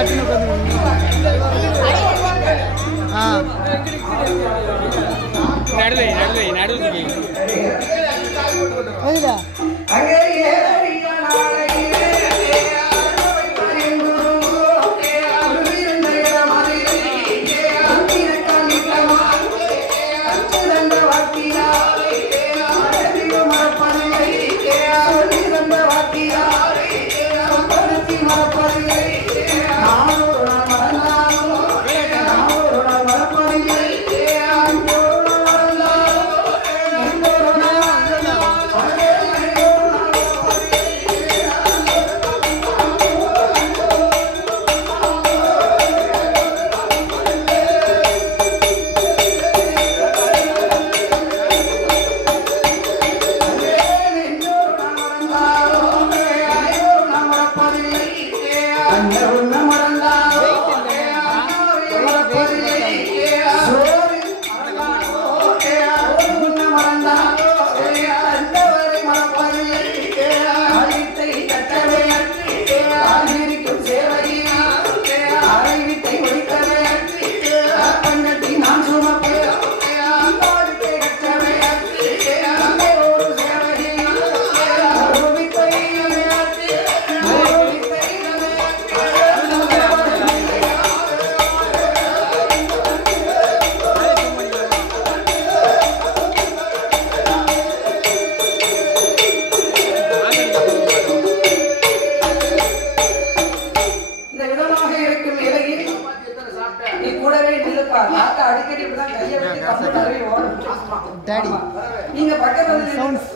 சட்டுன்னு உட்காந்து நடுவே அதுதா டாடி நீங்க பக்கத்துல சவுண்ட்ஸ்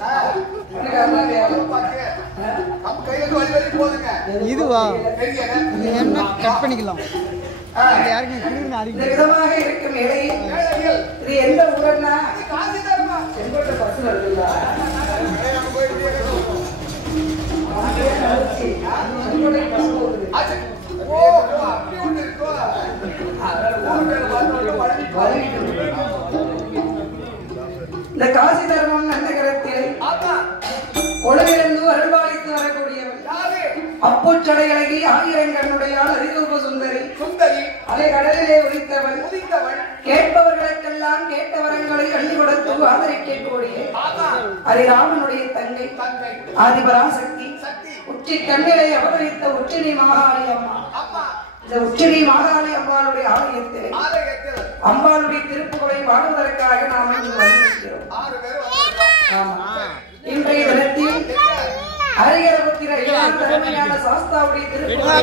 இதுவா இது என்ன கட் பண்ணிக்கலாம் யாருக்கு கிரீம் இந்த விதமாக இருக்கும் இலையில் இது எந்த ஊர்னா செங்கோட்டை பஸ்ல இருக்குல்ல செங்கோட்டை பஸ் போகுது இந்த காசி தர்மம் நந்தகரத்தில் கொலையிலிருந்து அருள்பாலித்து வரக்கூடியவன் அப்புச்சடையழகி ஆயிரங்கண்ணுடையால் அதிரூப சுந்தரி அலை கடலிலே உதித்தவன் கேட்பவர்களுக்கெல்லாம் கேட்ட வரங்களை அள்ளி கொடுத்து ஆதரிக்கக்கூடிய அதிராமனுடைய தங்கை ஆதிபராசக்தி உச்சி கண்ணிலை அவதரித்த உச்சினி மாகாளி அம்மா இந்த உச்சினி மாகாளி அம்பாளுடைய ஆலயத்தில் அம்பாளுடைய திருப்புகளை வாழ்வதற்காக நாம் இங்கு வந்திருக்கிறோம். இன்றைய தினத்தில் ஹரிஹரபுத்திர தர்மஞான சாஸ்தாவுடைய திருப்புகளை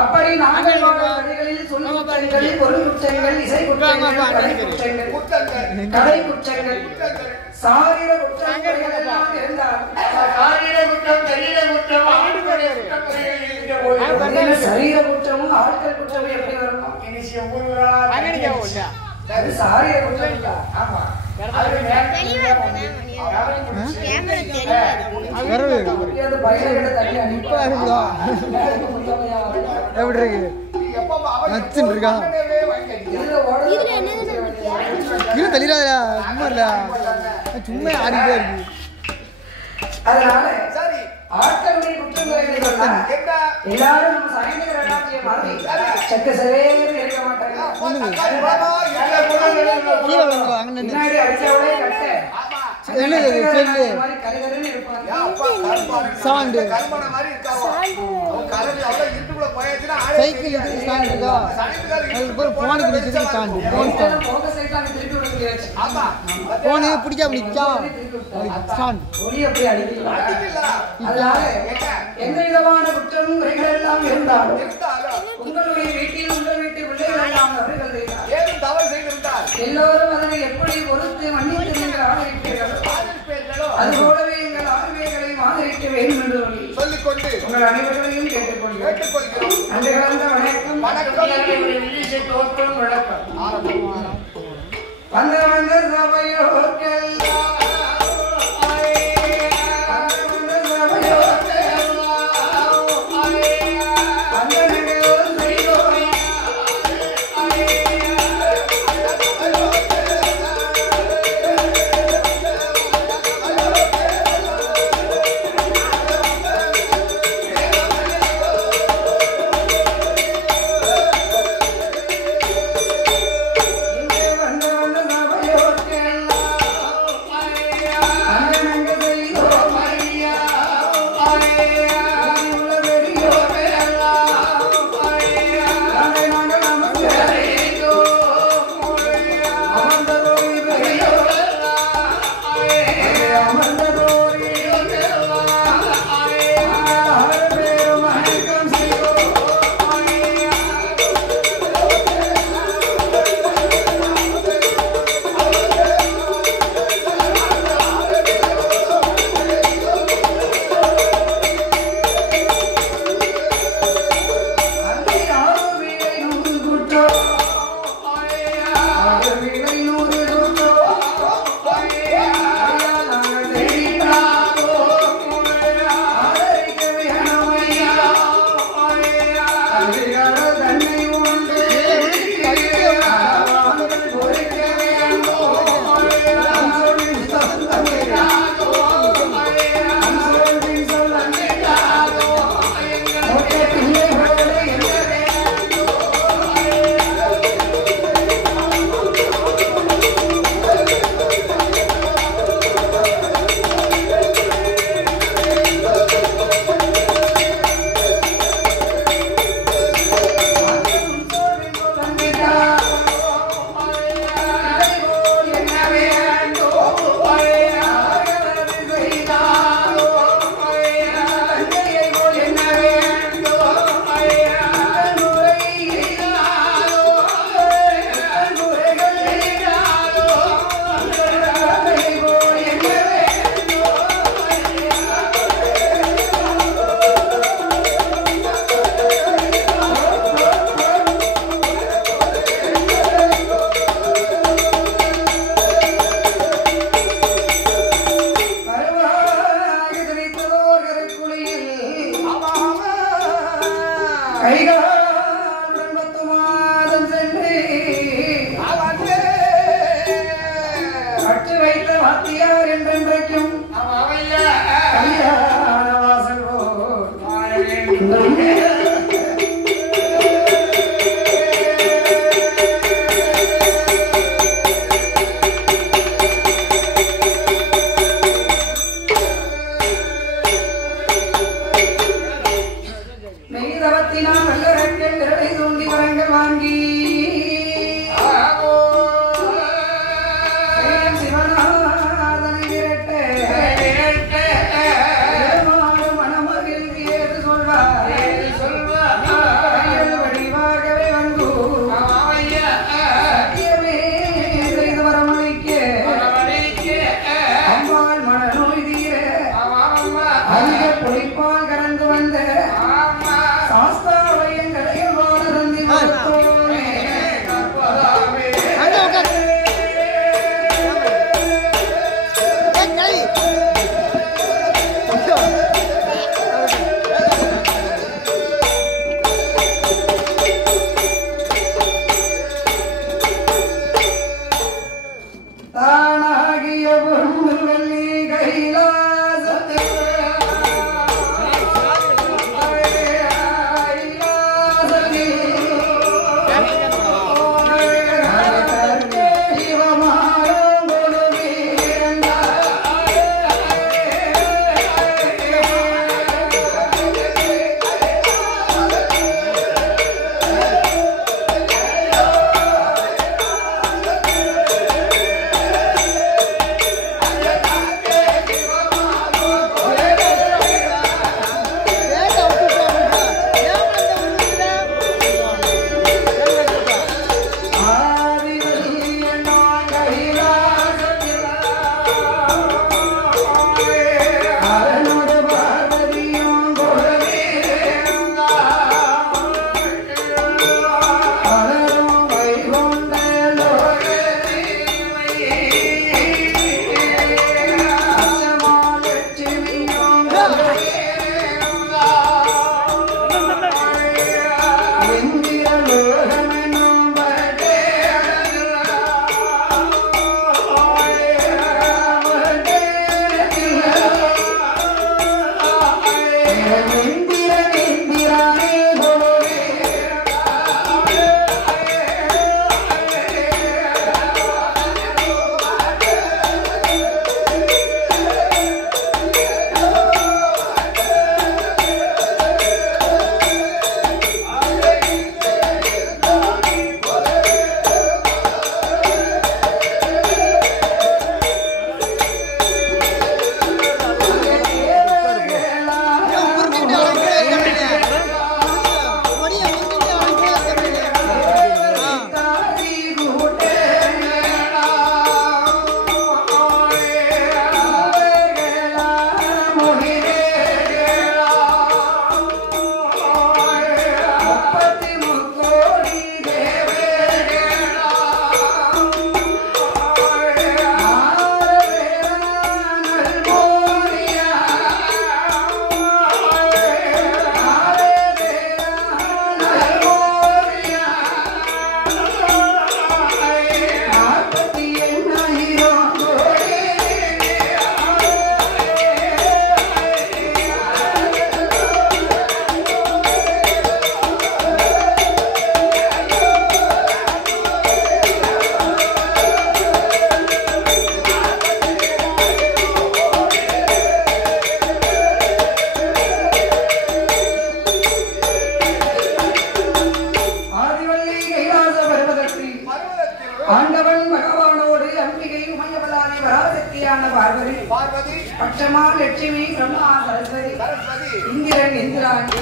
அப்படி நாங்கள் வழிகளில் சொல்லுங்கள் பொருள் குற்றங்கள் இசை குற்றங்கள் கலை குற்றங்கள் சாரீர குற்றங்கள் எல்லாம் இருந்தால் சரீர குற்றமும் ஆட்கள் குற்றமும் எப்படி வரணும் சாரீர குற்றம் சும்மா ஆடிட்டே இருக்கு. அதனால ஆட்களுடைய குற்றங்களை எல்லாரும் நம்ம சைனிகர் எல்லாம் மாதிரி செக்க சேவையில் இருக்க மாட்டாங்க. முன்னாடி அடிச்சவளே கட்ட கருகருன்னு இருப்பாங்க. சைக்கிள் போனே பிடிக்காம நிற்கான் எந்த விதமான குற்றமும் குறைகள் எல்லாம் இருந்தாலும் உங்களுடைய வீட்டில் உங்கள் வீட்டு பிள்ளைகள் எல்லாம் எல்லோரும் அதனை எப்படி பொறுத்து மன்னித்து நீங்கள் ஆதரிப்பீர்களோ அதுபோலவே எங்கள் ஆர்வங்களை ஆதரிக்க வேண்டும் என்று சொல்லிக்கொண்டு உங்கள் அனைவர்களையும் கேட்டுக்கொள்கிறோம். அன்று கலந்த வணக்கம் வந்த வந்த சபையோக்கெல்லாம் ஆ ஆண்டவன் பகவானோடு அம்பிகை உமையவளானி பராசக்தியான பார்வதி பட்சமா லட்சுமி பிரம்மா சரஸ்வதி இந்திரன் இந்திராணி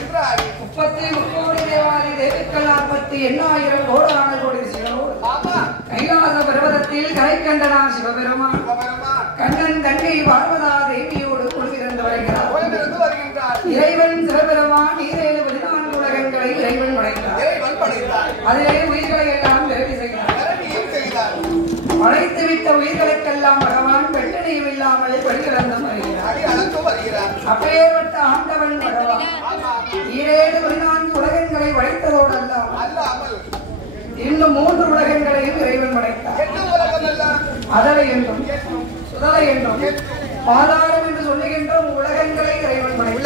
33 தேவாதி தேவிகள் 48,000 கோடான கோடி சிவனோடு கைலாச பர்வதத்தில் கரை கண்டனா சிவபெருமான் கண்ணன் தங்கை பார்வதா தேவியோடு குழுவிருந்து வருகிறார். இறைவன் சிவபெருமான் 14 உலகங்களை இறைவன் படைத்தார். அதிலே உயிர்களை எல்லாம் விரவி செய்தார். படைத்துவிட்ட உயிர்களுக்கெல்லாம் பகவான் வெட்டனையும் இல்லாமல் வெளியிழந்து வருகிறார். அப்பேற்பட்ட ஆண்டவன் பகவான் 14 உலகங்களை படைத்ததோடு அல்லாமல் இன்னும் 3 உலகங்களையும் இறைவன் படைத்தார். அதலை என்றும் சுதலை என்றும் பாதாளம் என்று சொல்லுகின்ற உலகங்களை இறைவன் படைத்தார்.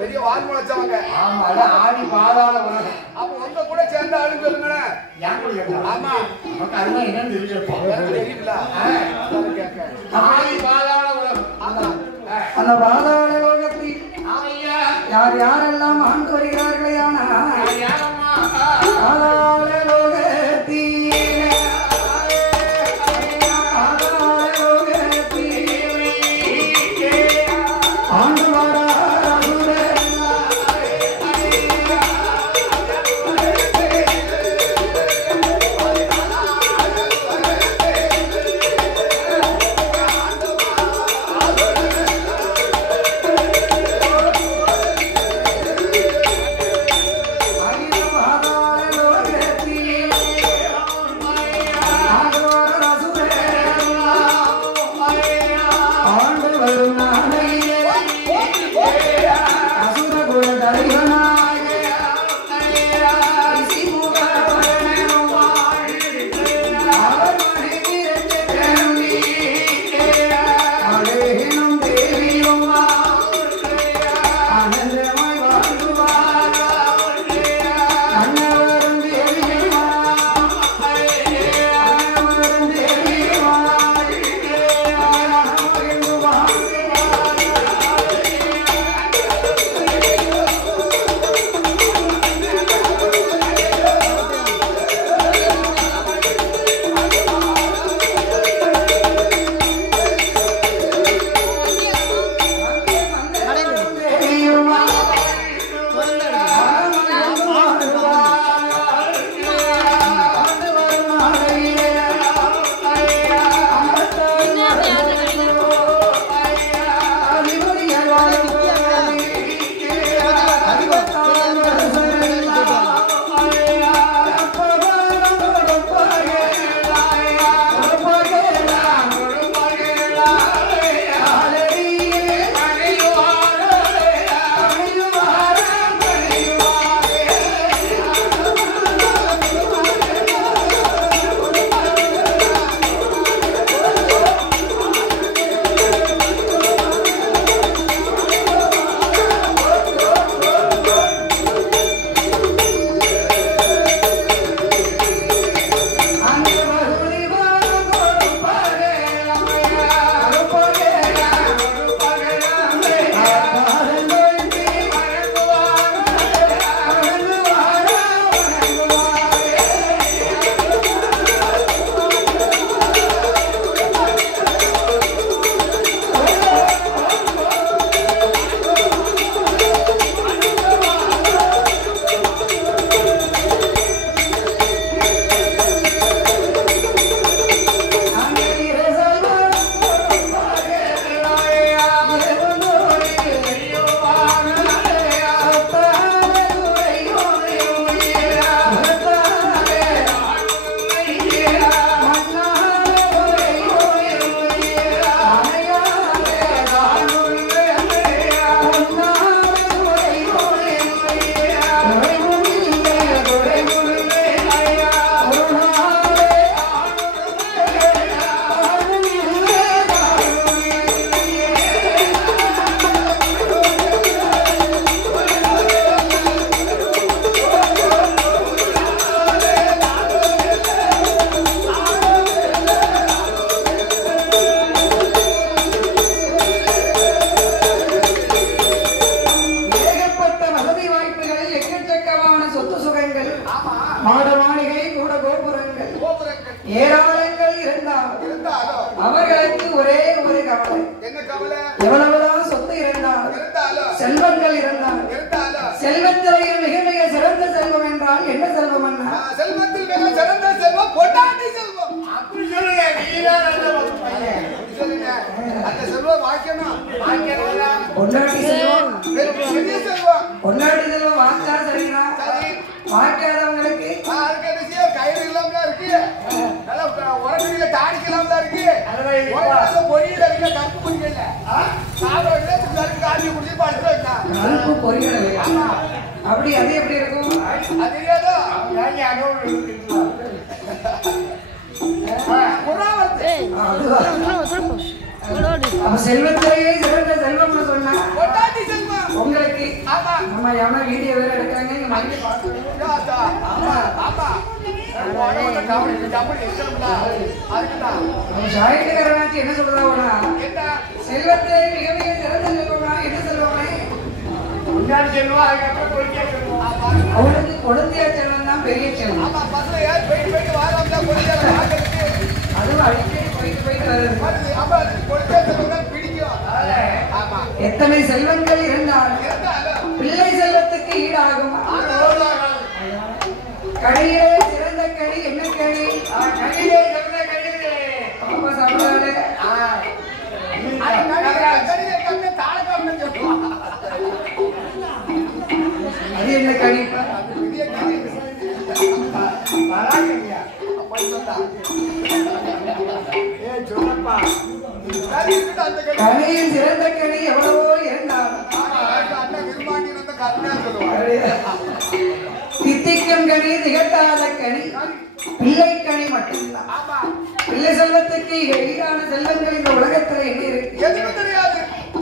பெரிய வாழ்முளைச்சவங்க ஆதி பாதாள உலகம். அப்ப உங்க கூட சேர்ந்த ஆளு சொல்லுங்க. ஆமா என்னன்னு தெரியல. ஆதி பாதாள உலகம். அந்த பாதாள லோகத்தில் யார் யாரெல்லாம் ஆண்டு வருகிறார்களே பாதாள லோகத்தில் ஆண்டு செல்வங்கள் இருந்தால் செல்வத்திலேயே மிக மிக சிறந்த செல்வம் என்றால் என்ன செல்வம் அண்ணா? செல்வத்தில் மிக சிறந்த செல்வம் பொண்டாட்டி செல்வம். அப்படி சொல்லுங்க. அந்த செல்வம் வாய்க்கணும். பொண்டாட்டி செல்வம் பெரிய செல்வம். பொண்டாட்டி செல்வம் வாய்ச்சா சரிங்களா? வாய்க்காதவங்களுக்கு கயிறு இல்லாம தான் இருக்கு. நல்லா உரண்டில தாடிக்கலாம் தான் இருக்கு. பொரியல இருக்க கருப்பு பொரியல காஞ்சி குடிச்சு படுத்து வைக்கலாம். கருப்பு பொரியல அப்படி அது எப்படி இருக்கும்? அது தெரியாதோ? செல்வத்திலேயே சிறந்த செல்வம்னு சொன்னா பொண்டாட்டி செல்வம் உங்களுக்கு. ஆமா நம்ம எவனா வீடியோ வேற எடுக்கிறாங்க இங்க மறுபடி சாயிட்டுக்காரனாச்சு என்ன சொல்றா? செல்வத்திலே மிக மிக சிறந்த செல்வம்னா என்ன செல்வமே? அவனுக்கு குழந்தையா செல்வம் தான் பெரிய செல்வம். அதுவும் அடிக்கடி போயிட்டு போயிட்டு வருது. எத்தனை செல்வங்கள் இருந்தாலும் பிள்ளை செல்வத்துக்கு ஈடாகும். கடியிலே சிறந்த கடி என்ன கடி? கடியிலே சிறந்த கடி அப்பா சாப்பிடாது. அது என்ன கடி? கனியில் சிறந்த கனி எவ்வளவோ இருந்தாலும் தித்திக்கும் கனி திகட்டாத கனி பிள்ளை கனி மட்டும்தான். பிள்ளை செல்வத்துக்கு ஈடான செல்வங்கள் இந்த உலகத்துல என்ன இருக்கு?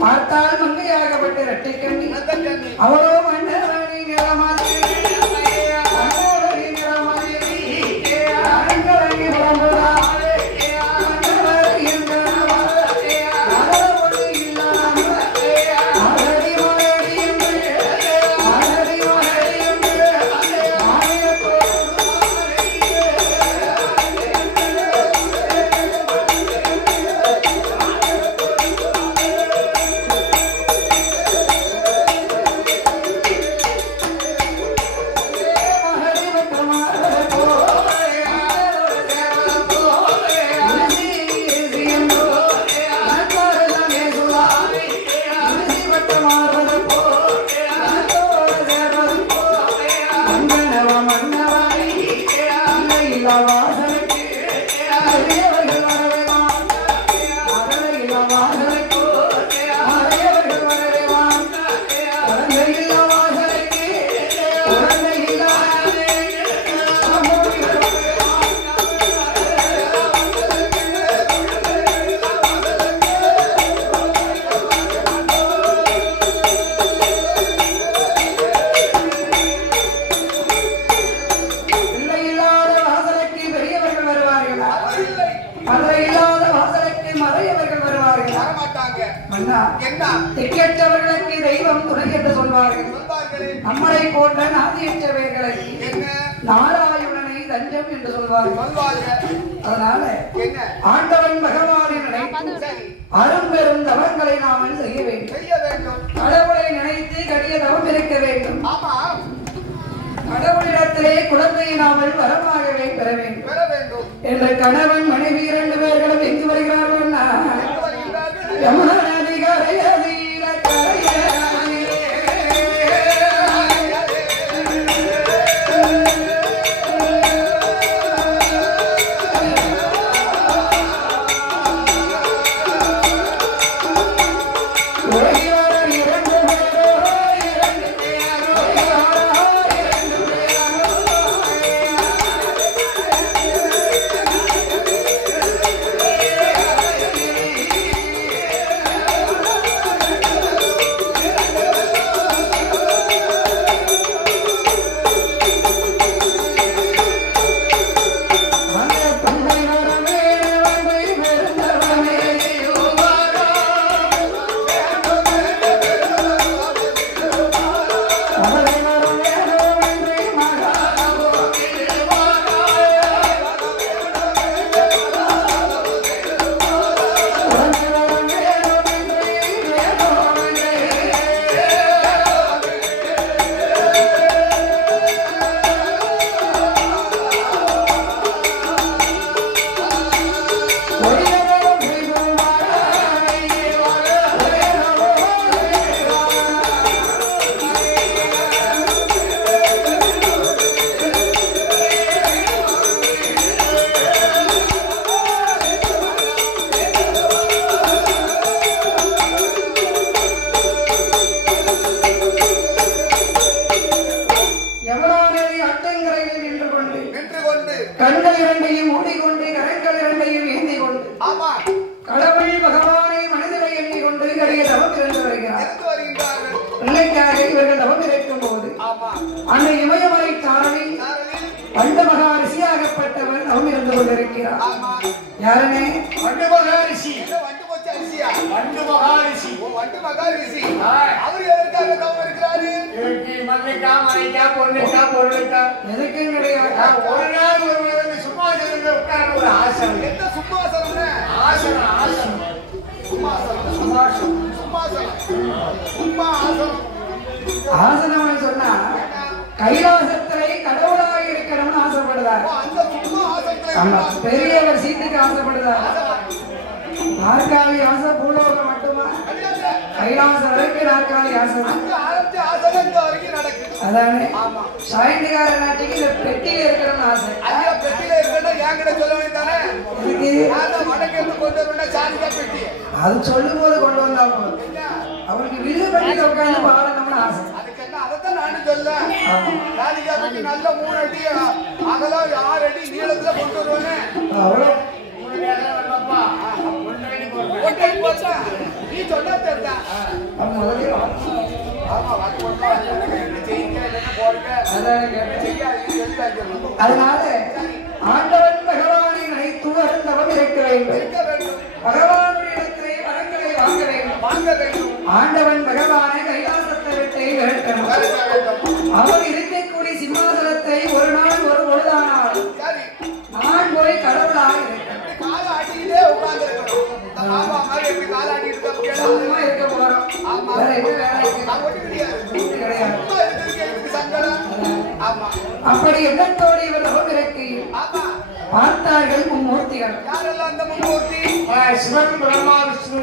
பார்த்தால் மங்கையாகப்பட்ட இரட்டை கண்ணி அவளோ மன்னவனி நிறமாதி திக்கற்றவர்களுக்கு தெய்வம் துணை என்று சொல்வார்கள். நம்மளை போன்ற நாதியற்றவர்களை நாராயணனை தஞ்சம் என்று சொல்வார்கள். அதனால ஆண்டவன் பகவானை நினைத்து அரும்பெரும் தவங்களை நாம செய்ய வேண்டும். கடவுளை நினைத்து கடிய தவம் இருக்க வேண்டும். கடவுளிடத்திலே குழந்தையை நாமல் வரமாகவே பெற வேண்டும் என்ற கணவன் மனைவி 2 பேர்களும் எங்கு வருகிறார்கள்? யமுனா நதி கரையதீர கரையானே வருகிறார். வருகின்றார்கள். பிள்ளைக்காக இவர்கள் தவம் இருக்கும் போது ஆமா அந்த இமயமலை சாரலில் வண்ட மகா ரிஷியாகப்பட்டவர் தவம் இருந்து கொண்டிருக்கிறார். ஆமா யாருனே? வண்டு மகாரிஷி. வண்டு போச்சு அரிசியா? வண்டு மகாரிஷி. ஓ வண்டு மகாரிஷி. அவர் எதற்காக தவம் இருக்கிறாரு? இவருக்கு மண்ணுக்கா மலைக்கா பொருளுக்கா எதுக்கு கிடையாது. ஒரு நாள் ஒரு சும்மாசனத்துல உட்கார்ந்து ஒரு ஆசனம். என்ன சும்மாசனம்னு? ஆசனம் ஆசனம் சொன்னா கைலாசத்திலே கடவுளாக இருக்கணும்னு ஆசைப்படுறார். ஆமா பெரியவர் சீட்டுக்கு ஆசைப்படுறார். நாற்காலி ஆசை பூலோகம் மட்டுமா? கைலாசம் வரைக்கும் நாற்காலி ஆசை. அதானே சாயந்திகார நாட்டுக்கு இந்த பெட்டியில இருக்கணும்னு ஆசை. பெட்டியில இருக்கணும் என்கிட்ட சொல்ல வேண்டியதானே? அது சொல்லும் போது கொண்டு வந்தா போதும். அவருக்கு வில்லு பெட்டியில உட்கார்ந்து பாடணும்னு ஆசை. அதைத்தான் நானும் சொல்ல. நல்ல 3 அடி அகலம் 6 அடி நீளத்துல கொண்டு வருவேன். அவ்வளவு நீ சொன்னா தெரியா? அதனால ஆண்டவன் பகவானை நினைத்து வருந்தவன் இருக்க வேண்டும். பகவானுடைய இடத்திலே வரங்களை வாங்க வேண்டும். ஆண்டவன் பகவானை கைலாசத்தை விட்டு விரட்டணும். அவர் இருக்கக்கூடிய சிம்மாசனத்தை ஒரு நாள் ஒரு பொழுதானால் நான் போய் கடவுளாக இருக்க போறோம். அப்படி எண்ணத்தோடு இவர் தவம் இருக்கையில் பார்த்தார்கள் மும்மூர்த்திகள். சிவன் பிரம்மா விஷ்ணு.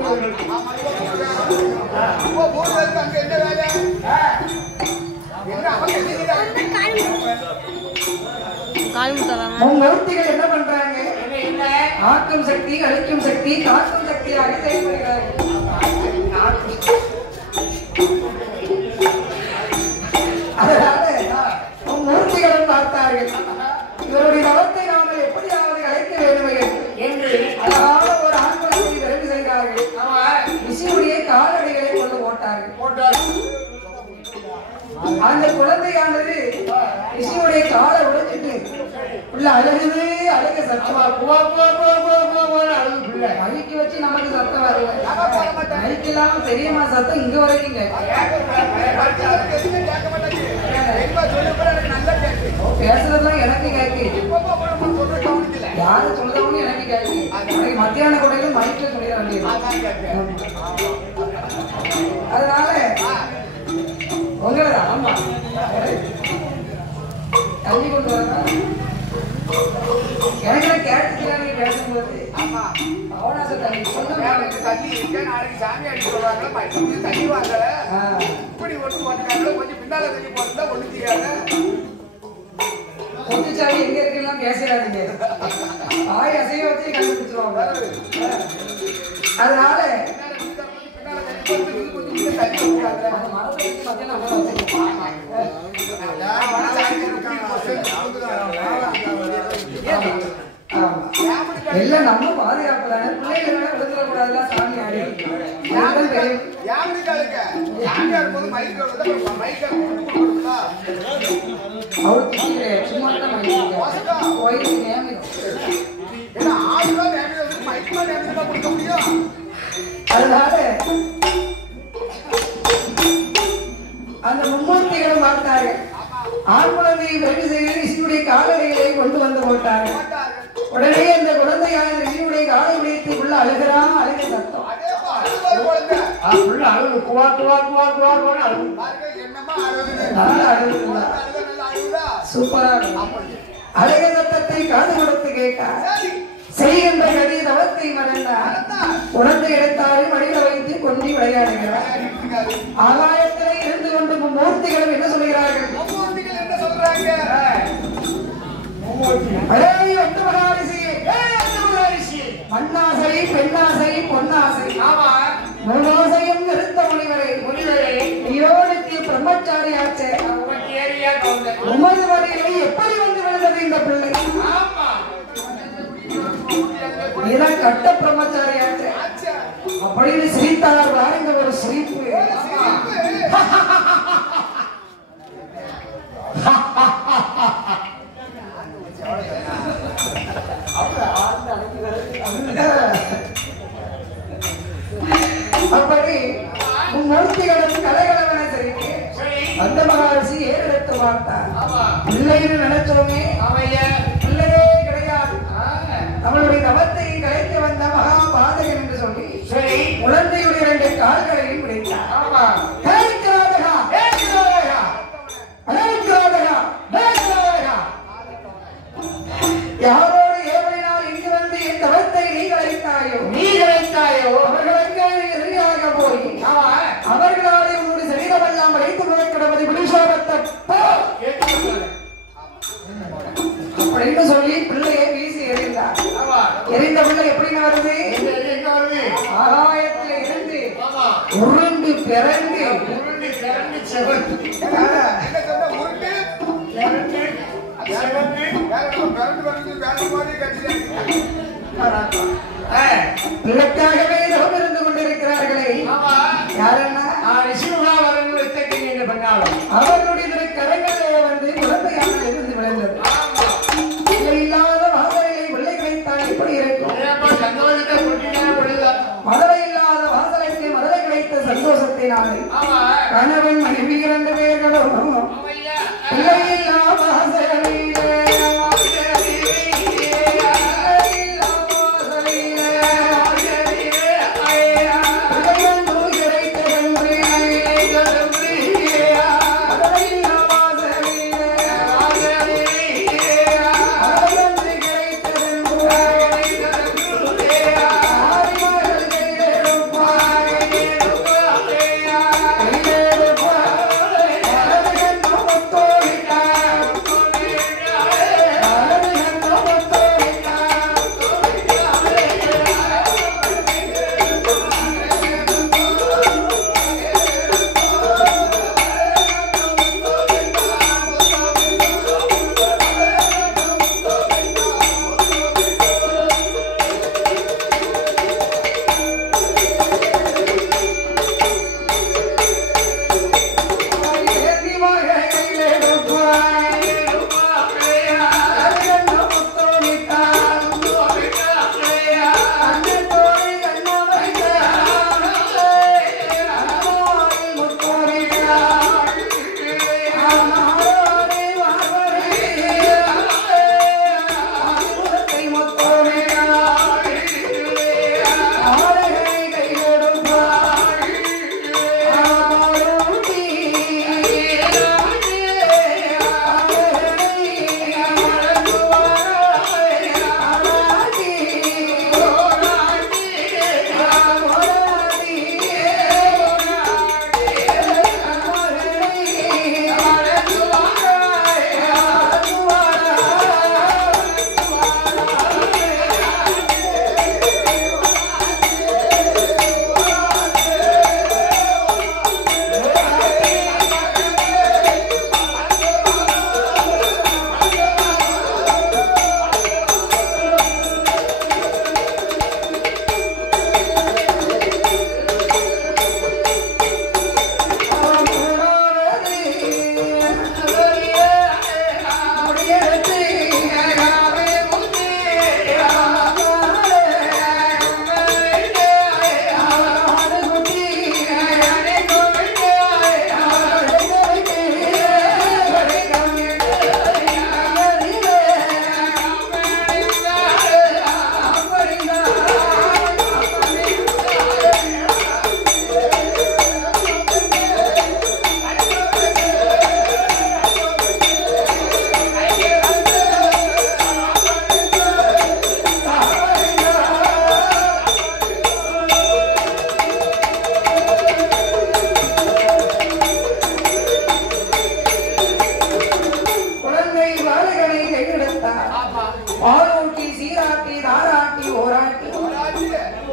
மும்மூர்த்திகள் என்ன பண்றாங்க? ஆக்கும் சக்தி, அழிக்கும் சக்தி, காக்கும் சக்தியாக செயல்படுகிறார்கள். அதனால மும்மூர்த்திகளும் பார்த்தார்கள். இவருடைய தவத்தை நாம எப்படியாவது கலைக்க வேண்டும் என்று அழகான ஒரு ஆண்குலத்தை விரைவு செய்தார்கள். ரிஷியுடைய காலடிகளை கொண்டு போட்டார்கள். அந்த குழந்தையானது ரிஷியுடைய காலை உடைச்சிட்டு உள்ள அழுகுது. அழுக சத்தமா அழுக்கி வச்சு நமக்கு சத்தம் வரல. அழுக்கெல்லாம் பெரியம்மா சத்தம் இங்க வரைக்கும் பேசுறதுலாம் எனக்கு கேட்கு. யாரு சொல்றவங்க எனக்கு கேட்கு. மத்தியான கூடையில மைக்ல சொல்லிட வேண்டியது. அதனால உங்களதான் ஆமா தண்ணி கொண்டு வரா எனக்கு கேட்டுக்கிறாங்க பேசும்போது. அவனாச தண்ணி தண்ணி இருக்க நாளைக்கு சாமி அடிச்சு சொல்றாங்க. தண்ணி வாங்கல இப்படி ஒட்டு போட்டுக்காங்க. கொஞ்சம் பின்னால தண்ணி போட்டுல ஒண்ணு தெரியாத பொத்துச்சாவி எங்க இருக்குலாம் பேசுறாதீங்க. ஆய் அசைய வச்சு கண்டுபிடிச்சிருவாங்க. அதனால எல்லாம் நம்ம பாதுகாப்பு தானே. பிள்ளைகள் விழுந்துடக்கூடாதுல சாமி ஆடி அவருக்கு சும்மா தான் கோயிலுக்கு நியமிக்கும். அதனால அந்த மும்மூர்த்திகளும் பார்த்தார்கள். ஆண் குழந்தையை விரைவு செய்து ரிஷியுடைய காலடிகளை கொண்டு வந்து போட்டார்கள். உடனே அந்த குழந்தையான ரிஷியுடைய காலை உடைத்து உள்ள அழுகிறான். அழுக சத்தம் சூப்பரா அழுக சத்தத்தை காது கொடுத்து கேட்டார். செய்கின்ற கதி தவத்தை மறந்தார். குழந்தை எடுத்தாலும் மடியில வைத்து கொண்டு விளையாடுகிறார். ஆகாயத்திலே இருந்து கொண்டு மூர்த்திகளும் என்ன சொல்கிறார்கள்? மண்ணாசை, பெண்ணாசை, பொன்னாசை, மூணாசையும் நிறுத்த முனிவரை யோனிக்கு பிரம்மச்சாரி ஆச்சே. உமது வரையிலே எப்படி வந்து விழுந்தது இந்த பிள்ளை? நீதான் கட்ட பிரம்மச்சாரி ஆச்சே அப்படின்னு சிரித்தார். வாருங்க ஒரு சிரிப்பு. அப்படி மூர்த்திகளும் கலைகளவன சரிக்கு அந்த மகாரிஷி ஏறெடுத்து பார்த்தார். பிள்ளைன்னு நினைச்சோமே பிள்ளையே கிடையாது. அவளுடைய தவத்தை கலைத்து வந்த மகா பாதகன் என்று சொல்லி குழந்தையுடைய 2 கால்களையும் பிடித்தார். யாரோடு ஏவலினால் இங்கு வந்து என் தவத்தை நீ கலைத்தாயோ அவர்களுக்கு எதிரியாக போய் அவர்களாலே உன்னுடைய சரீரமெல்லாம் வைத்து கிடப்பது புலிசோகத்தை அப்படின்னு சொல்லி பிள்ளையை வீசி எறிந்தார். எரிந்த பிள்ளை எப்படின்னு வருது? ஆகாயத்தில் இருந்து உருண்டு பிறந்து பிள்ளைக்காகவே தவம் இருந்து கொண்டிருக்கிறார்களே யாருன்னா அவர்களுடைய கரங்களிலே வந்து குழந்தையாக இருந்து விளைந்தது. இல்லாத வாசலையை பிள்ளை கிடைத்தால் எப்படி இருக்கும்? மதுரை இல்லாத வாசலைக்கு மதுரை கிடைத்த சந்தோஷத்தினாலே கணவன் மனைவி 2 பேர்களும் பிள்ளை இல்லா வாசலிலே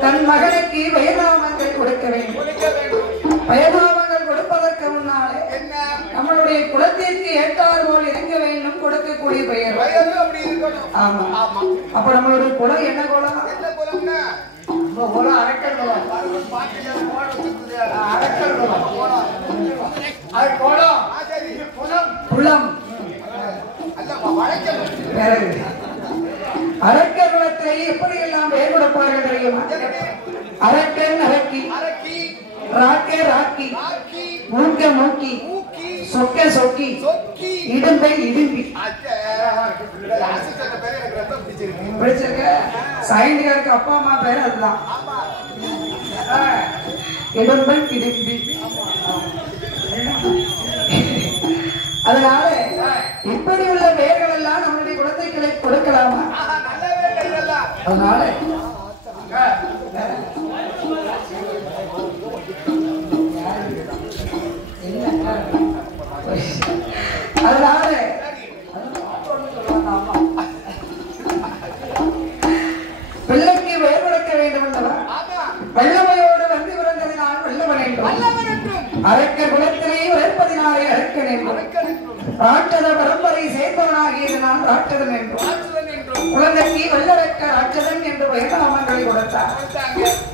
தன் மகனுக்கு வயதாமங்கள் கொடுக்க வேண்டும். வயதாமங்கள் கொடுப்பதற்கு முன்னாலே நம்மளுடைய குலத்திற்கு ஏற்றாறு போல் இருக்க வேண்டும் கொடுக்கக்கூடிய பெயர். ஆமா. அப்ப நம்மளுடைய குலம் என்ன குலம்? அரக்கல் குளம் அரக்கல் குளம் அது குளம் குளம் குளம் அரக்கர் குலத்தை எப்படி எல்லாம் பெயர் கொடுப்பார்கள் தெரியுமா? அரக்கன் அரக்கி, ராக்கே ராக்கி, மூக்க மூக்கி, சொக்க சொக்கி, இடும்பை இடும்பி. பிடிச்சிருக்க சாயந்திகாருக்கு அப்பா அம்மா பேர் அதுதான். இடும்பை இடும்பி. அதனால இப்படி உள்ள பெயர்கள் எல்லாம் நம்மளுடைய குழந்தைகளை கொடுக்கலாமா? அதனால அதனால பிள்ளைக்கு பெயர் கொடுக்க வேண்டும் என்றவா வல்லமையோடு வந்து பிறந்ததினால் வல்லவன் என்றும் அரக்கர் குலத்திலே வளர்ப்பதினாலே அரக்கன் என்றும் ராட்சத பரம்பரை சேர்ந்தவனாகியது நான் ராட்சதன் என்றும் குழந்தைக்கு வல்லரக்க ராட்சதன் என்று பெயர்நாமங்களை கொடுத்தார்.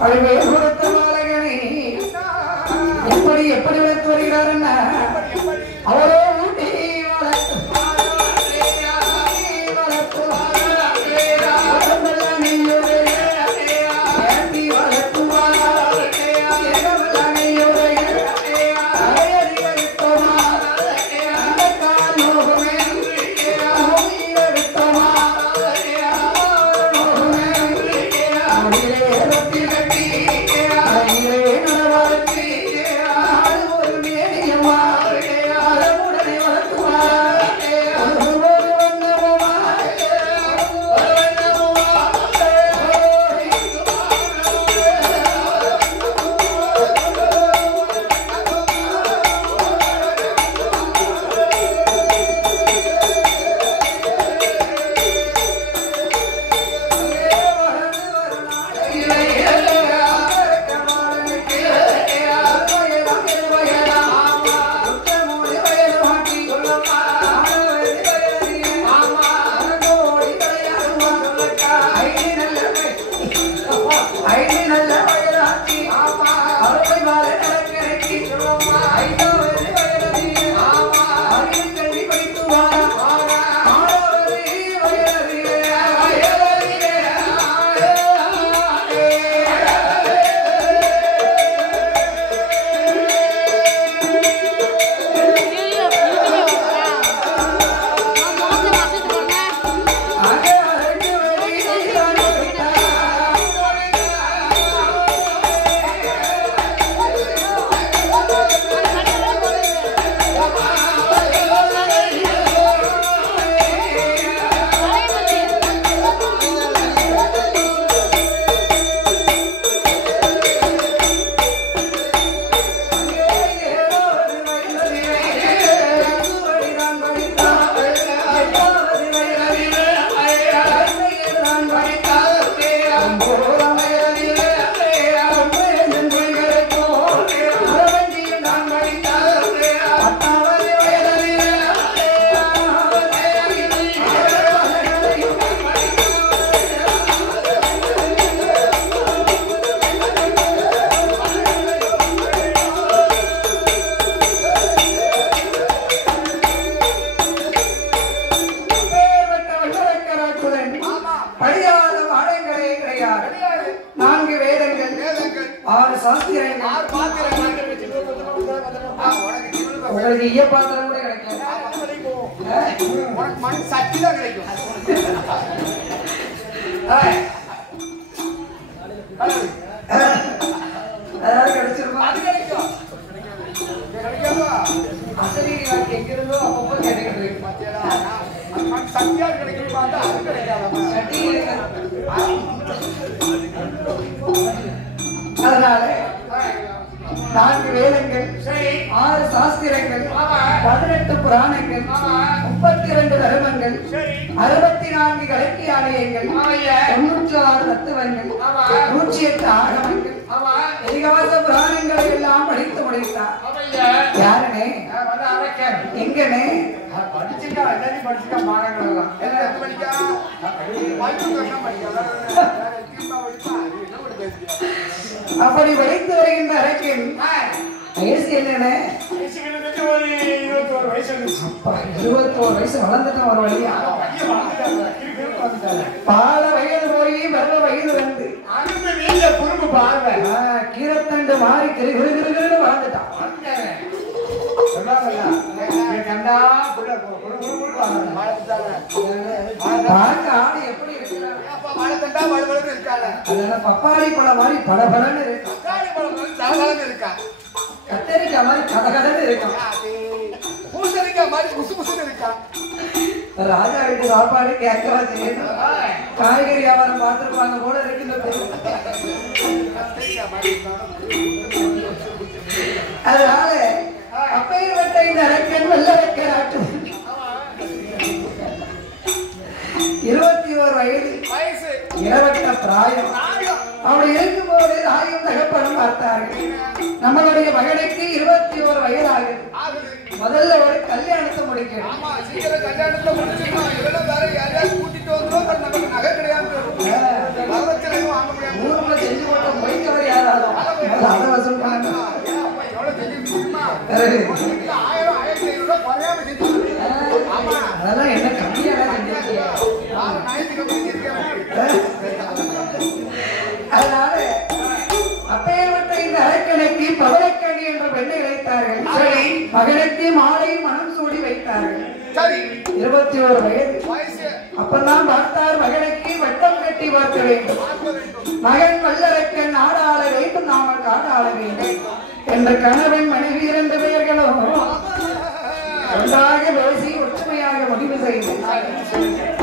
அது பெயர் கொடுத்த பாலகனை எப்படி எப்படி வளர்த்து வருகிறார் என்ன அவரோ ஊட்டி அதனால 4 வேதங்கள் 6 சாஸ்திரங்கள் 18 புராணங்கள் 32 தர்மங்கள் 64 கலக்கியாலயங்கள் 96 தத்துவங்கள் 108 ஆகமங்கள் இதிகாச புராணங்களை எல்லாம் படித்து முடித்தார். யாருனே எங்கனே படிச்சுட்டா எல்லாரும் படிச்சுட்டா மாணவர்கள் எல்லாம் படிக்கா அப்படி வைத்து வருகின்ற அரக்கன் வயசு என்னன்னு 21 வயசு இருந்துச்சு. 21 வயசு வளர்ந்துட்டான் ஒரு வழியா. பால வயது போய் வர்ற வயது வந்து அருமை நீங்க குறும்பு பார்வை கீரத்தண்டு மாறி கிருகிருகிருன்னு வளர்ந்துட்டான். கண்டா பார்க்க ஆடு எப்படி இருக்கிறான். மழத்தண்டா வலுவலுன்னு இருக்காங்க. அதனால பப்பாளி பழம் மாதிரி படபடன்னு இருக்கு. தக்காளி பழம் தலதலன்னு இருக்கா. கத்தரிக்காய் மாதிரி கதகதன்னு இருக்கும். பூசணிக்காய் மாதிரி புசு புசுன்னு இருக்கா. ராஜா வீட்டு சாப்பாடு கேட்கவா செய்யணும். காய்கறி வியாபாரம் பார்த்துருப்பாங்க போல இருக்கு. அதனால அப்பையப்பட்ட இந்த அரக்கன் வெள்ள வைக்கிறாட்டு 21 வயது வயசு இளவட்ட பிராயம். அப்படி இருக்கும்போது தாயும் தகப்பனும் பார்த்தார்கள். நம்மளுடைய மகனுக்கு 21 வயது ஆகுது. முதல்ல ஒரு கல்யாணத்தை முடிக்கணும். ஆமா சீக்கிரம் கல்யாணத்தை முடிச்சிடணும். இதெல்லாம் வேற யாரையாவது கூட்டிட்டு வந்துடும். நமக்கு நகை கிடையாது. வரதட்சணையும் வாங்க முடியாது. ஊருக்குள்ள செஞ்சு போட்ட பொய்க்கவர் யாராலும் அதை வசூல் பண்ண எவ்வளவு தெரியுமா? 1000-1500 குறையாம செஞ்சு. ஆமா அதெல்லாம் என்ன கம்மியாக செஞ்சிருக்கீங்க. அதனால அப்பேற்பட்ட இந்த அரக்கனுக்கு பவளக்கணி என்ற பெண்ணை வைத்தார்கள். மகனுக்கு மாலை மனம் சூடி வைத்தார்கள். 21 வயது. அப்பெல்லாம் பார்த்தார் மகனுக்கு வட்டம் கட்டி பார்க்க வேண்டும். மகன் வல்லரக்கன் நாடாள வேண்டும், நாம காடாள வேண்டும் என்ற கணவன் மனைவி 2 பேர்களும் ஒன்றாக பேசி ஒற்றுமையாக முடிவு செய்து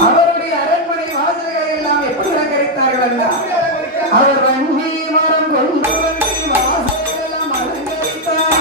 அவருடைய அரண்மனை வாசல்களை எல்லாம் எப்படி அலங்கரித்தார்கள் என்றால் அவர் வங்கி மரம் கொண்டு வந்து வாசல்கள் எல்லாம் அலங்கரித்தார்.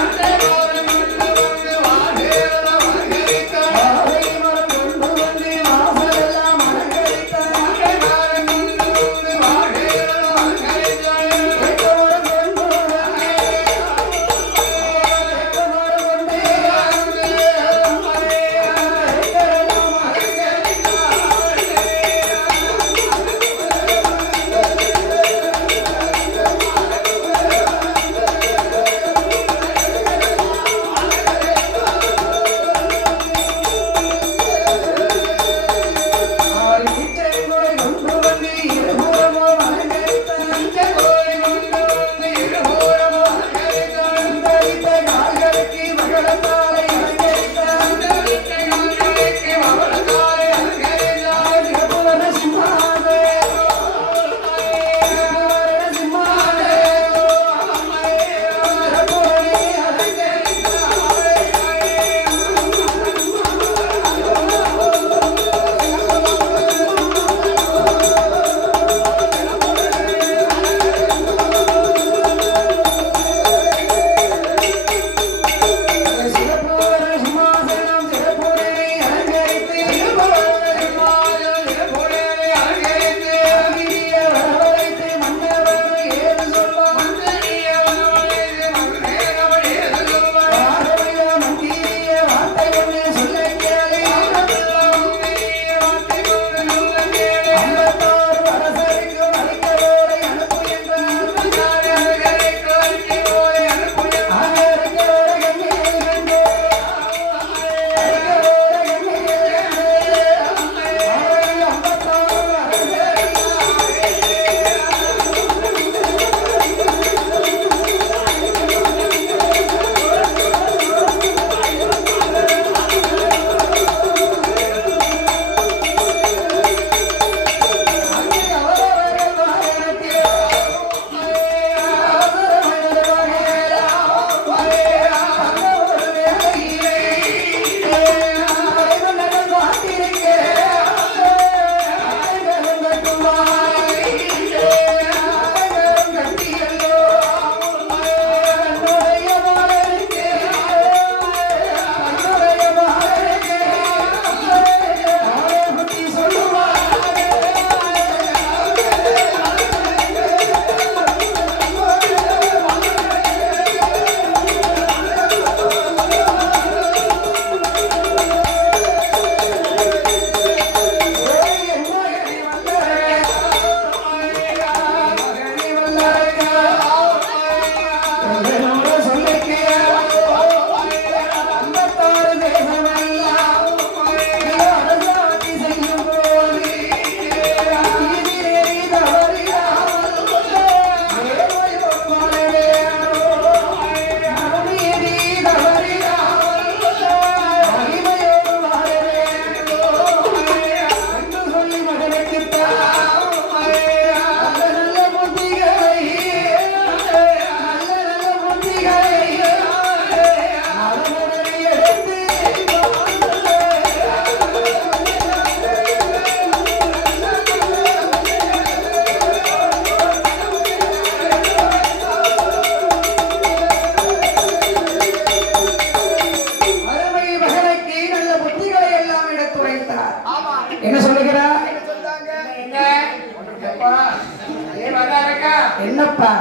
அப்பா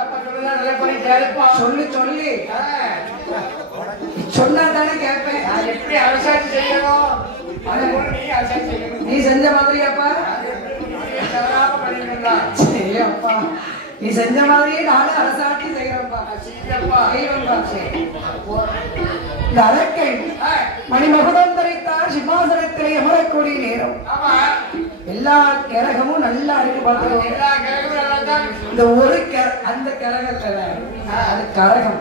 அப்பா சொல்லுதான் நல்லா பண்ணி கேளுப்பா. சொல்லு சொல்லு சொன்னா தானே கேட்பேன். நான் எப்படி அரசாட்சி செய்யணும் அதை போல நீ அரசாட்சி செய்யணும். நீ செஞ்ச மாதிரியாப்பா? தவறாம பண்ணிருந்தா சரி அப்பா, நீ செஞ்ச மாதிரியே நானும் அரசாட்சி செய்யறப்பா. செய்வேன்பா. சரி. இந்த அரக்கை மணிமகுடம் தரித்தார் சிம்மாசனத்திலே அமரக்கூடிய நேரம் எல்லா கிரகமும் நல்லா இருக்கு பார்த்துக்கோ. எல்லா கிழக்கும் நல்லா தான். இந்த ஒரு அந்த கிரகத்துல அது கரகம்,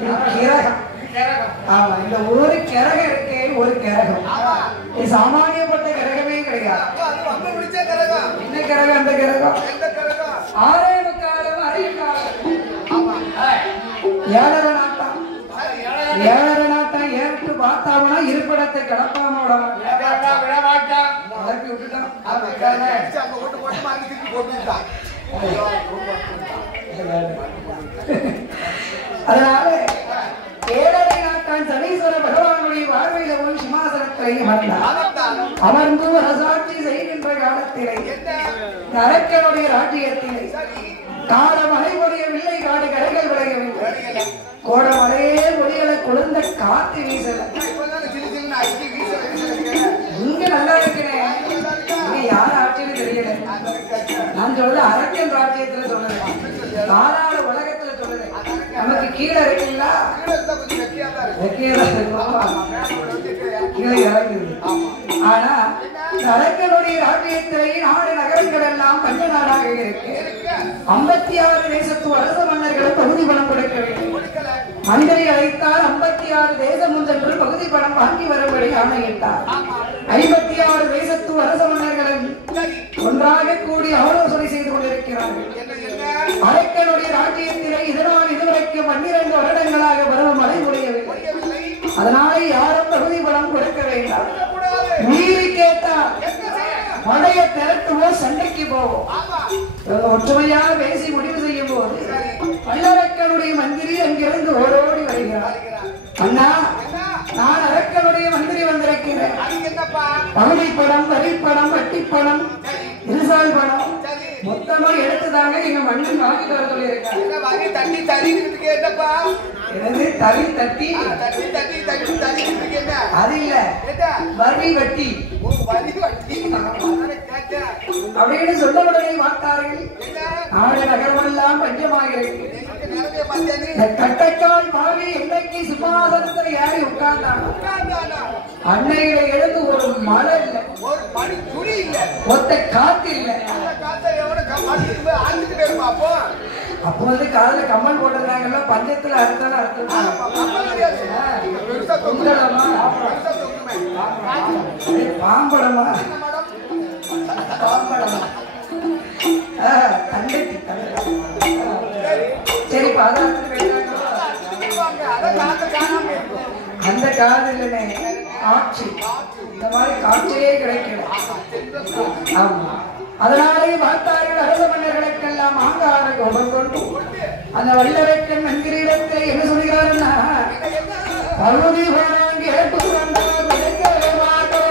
இது கிரகம். ஆமா, இந்த ஒரு கிரகம் இருக்கே, ஒரு கிரகம். இது சாமானியப்பட்ட கிரகமே கிடையாது. என்ன கிரகம்? அந்த கிரகம் 6:15 அரை காலம் 7:30 நாட்டம். 7:30 நாட்டம் ஏற்று பார்த்தாங்கன்னா இருப்பிடத்தை கிளப்பாம விட மாட்டான். அதற்கு விட்டுட்டான். அதனால 7:30 நாட்கள் சனீஸ்வர பகவானுடைய பார்வையில போய் சிம்மாசனத்திலே அமர்ந்தார். அமர்ந்து அரசாட்சி செய்கின்ற காலத்திலே அரக்கனுடைய ராஜ்யத்திலே காலமழையுடைய வில்லை காடு கரைகள் விளையவில்லை. கோடமழையே ஒளிகளை கொழுந்த காத்து வீசல. இங்க நல்லா இருக்கிறேன். இங்க யார் ஆட்சின்னு தெரியல. நான் சொல்ல அரக்கன் ராஜ்யத்துல சொல்லுறேன், தாராள உலகத்துல சொல்லுறேன். நமக்கு கீழே இருக்குங்களா? கீழே இறங்குது. ஆனா அரக்கனுடைய ராஜ்யத்திலேயே நாடு நகரங்கள் எல்லாம் பஞ்ச நாடாக இருக்கு. 56 தேசத்து அரச மன்னர்களும் பகுதி பணம் கொடுக்க வேண்டும். மந்திரி அழைத்தால் 56 தேசம் ஒன்றென்று பகுதி பணம் வாங்கி வரும்படி ஆணையிட்டார். 56 தேசத்து அரச மன்னர்களும் ஒன்றாக கூடி ஆலோசனை செய்து கொண்டிருக்கிறார்கள். அரக்கனுடைய ராஜ்யத்திலே இதனால் இதுவரைக்கும் 12 வருடங்களாக பருவமழை முடியவில்லை. அதனால யாரும் பகுதி பணம் கொடுக்க வேண்டாம். மீறி கேட்டால் மழையை திரட்டுவோ சண்டைக்கு போவோம். ஒற்றுமையா பேசி முடிவு செய்யும் போது பல்லரக்கனுடைய மந்திரி அங்கிருந்து ஓடோடி வருகிறார். அண்ணா, நான் அரக்கனுடைய மந்திரி வந்திருக்கிறேன். பகுதி பணம், வரிப்பணம், வட்டிப்பணம், இருசால் பணம் மொத்தமா எடுத்துதாங்க எங்க மண்ணன் வாங்கி தர சொல்லியிருக்காங்க. அது இல்ல, வரி வட்டி அப்படின்னு சொல்ல உடனே பார்த்தார்கள். நாடு நகரமெல்லாம் பஞ்சமாகிறது. கட்டக்கால் பாவி என்னைக்கு சிம்மாசனத்தில் ஏறி உட்கார்ந்தாங்க. அன்னையில எழுந்து ஒரு மழை இல்ல, ஒரு பனி துளி இல்ல, ஒத்த காத்து இல்ல. அப்போ வந்து காதுல கம்மல் போட்டிருந்தாங்கல்ல, பஞ்சத்துல அறுத்தாலும் அறுத்துட்டாங்க. பாம்படமா பாம்படமா தண்டட்டி சரி அந்த காது இல்லனே ஆட்சி. இந்த மாதிரி காட்சியே கிடைக்கல. ஆமா, அதனாலே பார்த்தார்கள் அரச மன்னர்களுக்கெல்லாம் ஆங்கார கோபம் கொண்டு அந்த வல்லரக்கன் மந்திரியிடத்தில் என்ன சொல்கிறாருன்னா, பகுதி பணம் கேட்டு கொடுக்கவே மாட்டோம்.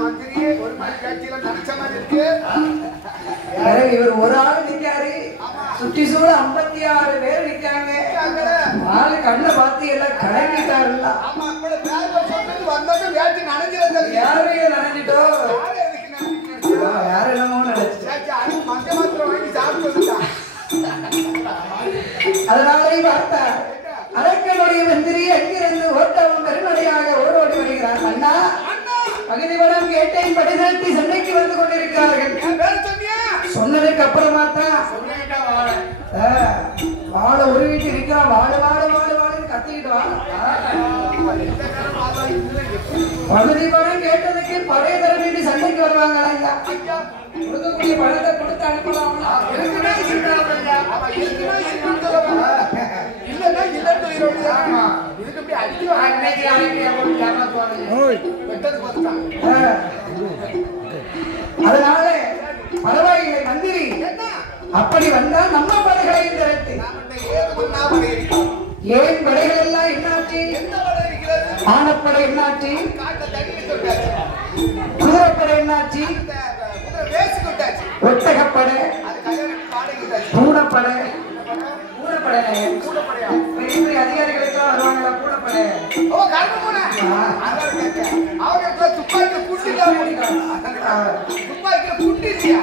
மந்திரி ஒரு மாதிரி கட்சியில நினைச்ச மாதிரி இருக்கு. இவர் ஒரு ஆள் நிக்காரு, சுற்றி சூழ 56 பேர் நிக்காங்க. ஆளு கண்ணை பார்த்து எல்லாம் கலங்கிட்டாருல்ல. ஆமா, அப்படி பேர சொல்லிட்டு வந்தோம் வேட்டி நனைஞ்சிருந்தது. யாரையும் நனைஞ்சிட்டோம், யார என்னமோ நினைச்சு. மஞ்ச மாத்திரம் வாங்கி சாப்பிட்டு வந்துட்டான். அதனாலே பார்த்தார் அரக்கனுடைய மந்திரி அங்கிருந்து ஓட்டவும் பெருமடையாக ஓடோடி வருகிறார். அண்ணா பகுதிபடம் கேட்டேன், படைதட்டி சண்டைக்கு வந்து கொண்டிருக்கிறார்கள். சொன்னதுக்கு அப்புறமா தான் வாழ உருவிட்டு இருக்கிறான். வாழ வாழ வாழ வாழன்னு கத்திக்கிட்டு வா. பகுதிபடம் கேட்டதுக்கு பழைய தர வேண்டி சண்டைக்கு வருவாங்க. கொடுக்கக்கூடிய பணத்தை கொடுத்து அனுப்பலாம். அதனால பரவாயில்லை மந்திரி, அப்படி வந்தா நம்ம படைகளை திரட்டு. ஏன் படைகள் எல்லாம் என்னாச்சு? ஆனப்படை என்னாச்சு? குதிரைப்படை என்னாச்சு? ஒட்டகப்படை, பூனைப்படை. பெரிய அதிகாரிகளுக்கெல்லாம் வருவாங்களா பூனைப்படை? துப்பாக்கில குண்டு இல்லையா?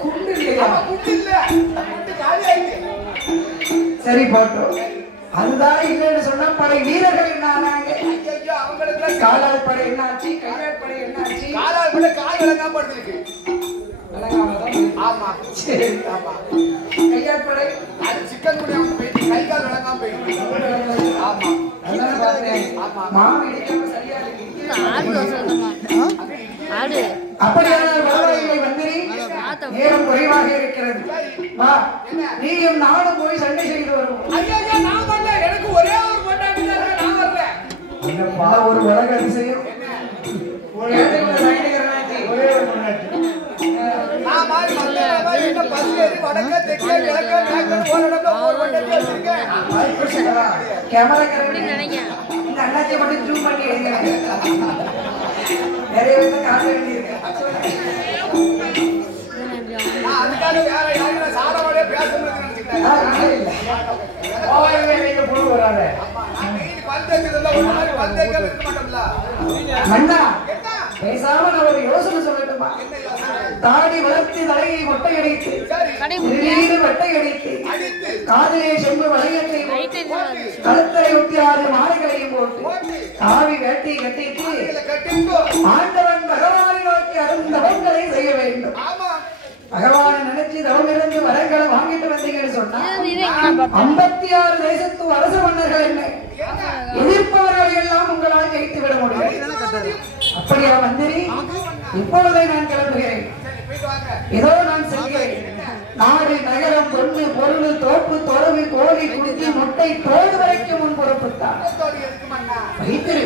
குண்டு இல்லையா? குண்டு இல்ல, குண்டு காலி ஆயிடுச்சு. சரி போட்டோம். அதுதான் இல்லைன்னு சொன்னா படை வீரர்கள் என்ன ஆனாங்க? அவங்களுக்கு காலால் படை என்னாச்சு? கையால் படை என்னாச்சு? காலால் படை கால் விளங்காம படுத்திருக்கு. ஆமா சரி, ஆமா. கையால் படை அது சிக்கன் குடி அவங்க போயிட்டு கை கால் விளங்காம போயிருக்கு. ஆமா, அதனால பார்த்தேன். மாவு இடிக்காம சரியா இருக்கு. அப்படியானால் பரவாயில்லை மந்திரி, நேரம் குறைவாக இருக்கிறது. வா, நீயும் நானும் போய் சண்டை செய்து வருவோம். ஐயா நான் வரல, எனக்கு ஒரே ஒரு பொண்டாட்டி தான் இருக்கு, நான் வரல. ஒரு உலக அதிசயம். நான் மாதிரி வந்த பஸ் ஏறி வடக்க தெற்க கிழக்க மேற்கு ஒரு இடத்துல ஒரு பொண்டாட்டி வச்சிருக்கேன். கேமரா கரண்டி இந்த அண்ணாச்சியை மட்டும் ஜூம் பண்ணி எடுங்க. நிறைய பேர் காட்ட வேண்டியிருக்கு. நான் அதுக்காக வேற யாரும் சாதவோட பேசணும்னு நினைச்சுக்கிறேன். மன்னா, பேசாம நான் ஒரு யோசனை சொல்லட்டுமா? தாடி வளர்த்து தலையை மொட்டை அடித்து திடீர்னு வெட்டை அடித்து காதிலே செம்பு வளையத்தை கழுத்தரை ஒட்டி 6 மாலைகளையும் போட்டு காவி வேட்டி கட்டிட்டு ஆண்டவன் பகவானை நோக்கி அருந்தவங்களை செய்ய வேண்டும். பகவானை நினைச்சு தவம் இருந்து வரங்களை வாங்கிட்டு வந்தீங்கன்னு சொன்னா 56 தேசத்து அரச மன்னர்கள் என்ன எதிர்ப்பவர்களை எல்லாம் உங்களால் ஜெயித்து விட முடியும். அப்படியா மந்திரி? இப்பொழுதே நான் கிளம்புகிறேன். ஏதோ நான் செல்கிறேன். நாடு நகரம் பொண்ணு பொருள் தோப்பு தொலைவு கோழி குடித்து முட்டை தோடு வரைக்கும் முன் பொறுப்புத்தான் வைத்திரு.